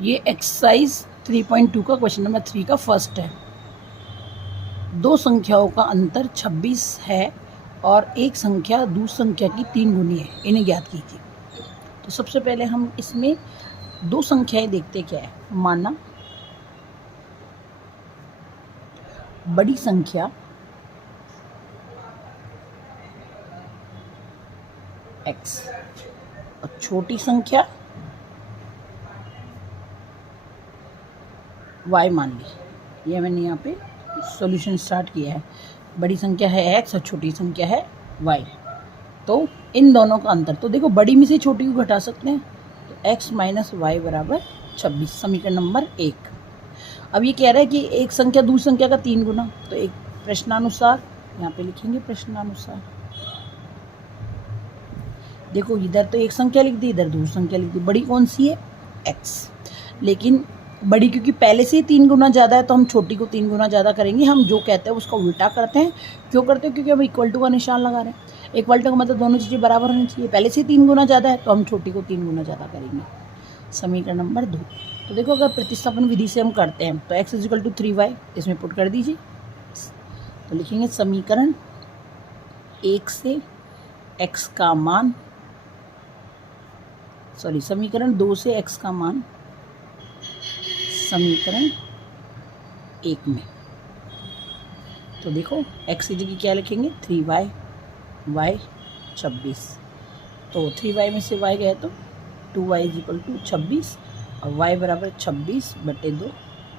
ये एक्सरसाइज 3.2 का question number 3 का फर्स्ट है। दो संख्याओं का अंतर 26 है और एक संख्या दूसरी संख्या की 3 गुनी है, इन्हें ज्ञात कीजिए। तो सबसे पहले हम इसमें दो संख्याएं देखते क्या है। माना बड़ी संख्या x और छोटी संख्या y मान ली। ये मैंने यहाँ पे सॉल्यूशन स्टार्ट किया है। बड़ी संख्या है x और छोटी संख्या है y। तो इन दोनों का अंतर, तो देखो बड़ी में से छोटी को घटा सकते हैं, तो x माइनस वाई बराबर 26, समीकरण नंबर 1। अब ये कह रहा है कि एक संख्या दूसरी संख्या का 3 गुना, तो एक प्रश्नानुसार यहाँ पे लिखेंगे प्रश्नानुसार। देखो इधर तो एक संख्या लिख दी, इधर दूसरी संख्या लिख दी। बड़ी कौन सी है? x। लेकिन बड़ी क्योंकि पहले से ही 3 गुना ज़्यादा है, तो हम छोटी को 3 गुना ज़्यादा करेंगे। हम जो कहते हैं उसका उल्टा करते हैं। क्यों करते हैं? क्योंकि हम इक्वल टू का निशान लगा रहे हैं। इक्वल टू का मतलब दोनों चीज़ें बराबर होनी चाहिए। पहले से 3 गुना ज़्यादा है तो हम छोटी को 3 गुना ज़्यादा करेंगे। समीकरण नंबर 2। तो देखो अगर प्रतिस्थापन विधि से हम करते हैं तो x इजिकल टू 3y इसमें पुट कर दीजिए। तो लिखेंगे समीकरण 1 से x का मान, समीकरण 2 से x का मान समीकरण 1 में। तो देखो x की जगह क्या लिखेंगे? 3y, y 26। तो 3y में से y गए तो 2y इजिकल टू 26 और y बराबर 26/2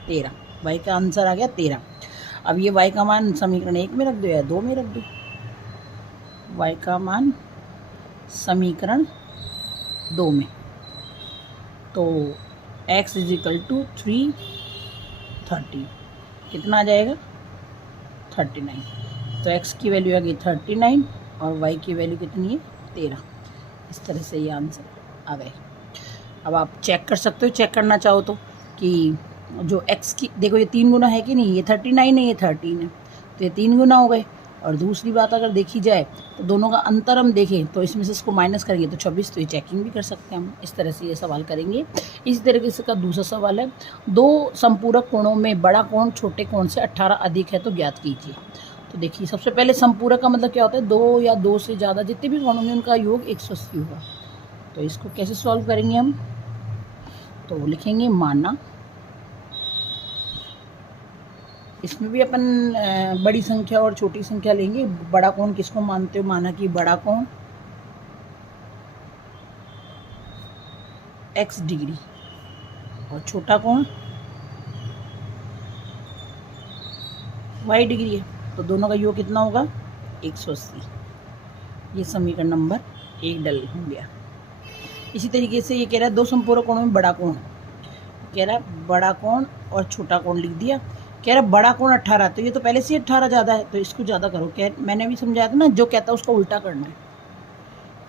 13। y का आंसर आ गया 13। अब ये y का मान समीकरण 1 में रख दो या 2 में रख दो। y का मान समीकरण 2 में, तो x इजिकल टू 330 कितना आ जाएगा? 39। तो x की वैल्यू आ गई 39 और y की वैल्यू कितनी है? 13। इस तरह से ये आंसर आ गए। अब आप चेक कर सकते हो, चेक करना चाहो तो, कि जो x की देखो ये 3 गुना है कि नहीं? ये 39 है, ये 13 है, तो ये 3 गुना हो गए। और दूसरी बात अगर देखी जाए तो दोनों का अंतर हम देखें तो इसमें से इसको माइनस करेंगे तो 26, तो ये चेकिंग भी कर सकते हैं हम। इस तरह से ये सवाल करेंगे। इसी तरीके से का दूसरा सवाल है, दो संपूरक कोणों में बड़ा कोण छोटे कोण से 18 अधिक है तो ज्ञात कीजिए। तो देखिए सबसे पहले संपूरक का मतलब क्या होता है? दो या दो से ज़्यादा जितने भी कोण होंगे उनका योग 180 होगा। तो इसको कैसे सॉल्व करेंगे हम? तो लिखेंगे माना, इसमें भी अपन बड़ी संख्या और छोटी संख्या लेंगे। बड़ा कोण किसको मानते हो? माना कि बड़ा कोण x डिग्री और छोटा कोण y डिग्री है, तो दोनों का योग कितना होगा? 180। ये समीकरण नंबर 1 डल हो गया। इसी तरीके से ये कह रहा है दो संपूरक कोणों में बड़ा कोण, कह रहा है बड़ा कोण और छोटा कोण लिख दिया। कह रहा है बड़ा कोण 18, तो ये तो पहले से 18 ज़्यादा है, तो इसको ज़्यादा करो। मैंने अभी समझाया था ना, जो कहता है उसका उल्टा करना है।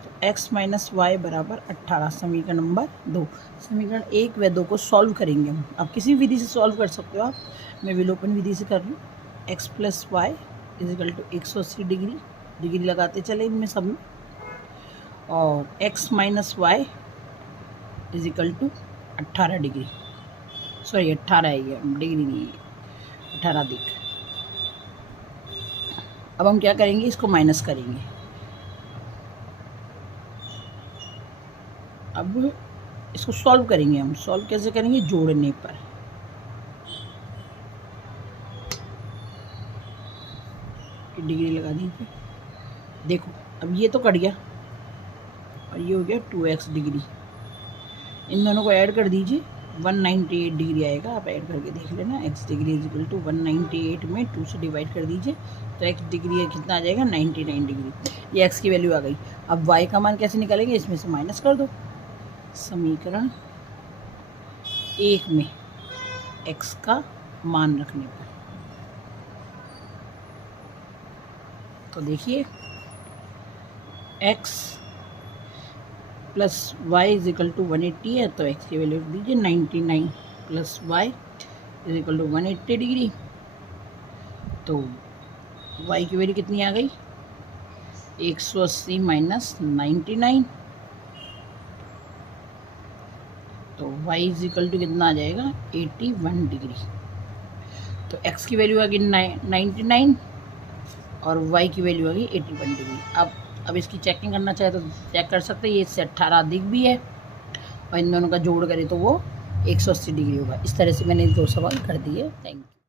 तो x माइनस वाई बराबर 18, समीकरण नंबर 2। समीकरण 1 व 2 को सॉल्व करेंगे हम। आप किसी भी विधि से सॉल्व कर सकते हो। मैं विलोपन विधि से कर रही हूँ। x plus y equal to 180 degree, degree लगाते चले इनमें सब में, और x minus y equal to 18 degree, 18 है, ये डिग्री नहीं है, 18 अधिक। अब हम क्या करेंगे? इसको माइनस करेंगे। अब इसको सॉल्व करेंगे हम। सॉल्व कैसे करेंगे? जोड़ने पर। डिग्री लगा दीजिए। देखो अब ये तो कट गया और ये हो गया 2x डिग्री। इन दोनों को ऐड कर दीजिए, 198 डिग्री आएगा। आप ऐड करके देख लेना। x डिग्री इजिकल टू 198 में 2 से डिवाइड कर दीजिए, तो x डिग्री कितना आ जाएगा? 99 डिग्री। ये x की वैल्यू आ गई। अब y का मान कैसे निकालेंगे? इसमें से माइनस कर दो। समीकरण 1 में x का मान रखने पर, तो देखिए x plus y equal to 180 है, तो x की वैल्यू रख दीजिए 99 plus y equal to 180 degree. तो y की वैल्यू कितनी आ गई? 180 माइनस 99। तो y इज इक्वल टू कितना आ जाएगा 81 डिग्री। तो x की वैल्यू आ गई 99 और y की वैल्यू आ गई 81 डिग्री। अब इसकी चेकिंग करना चाहे तो चेक कर सकते हैं, ये इससे 18 अधिक भी है और इन दोनों का जोड़ करें तो वो 180 डिग्री होगा। इस तरह से मैंने 2 सवाल कर दिए। Thank you.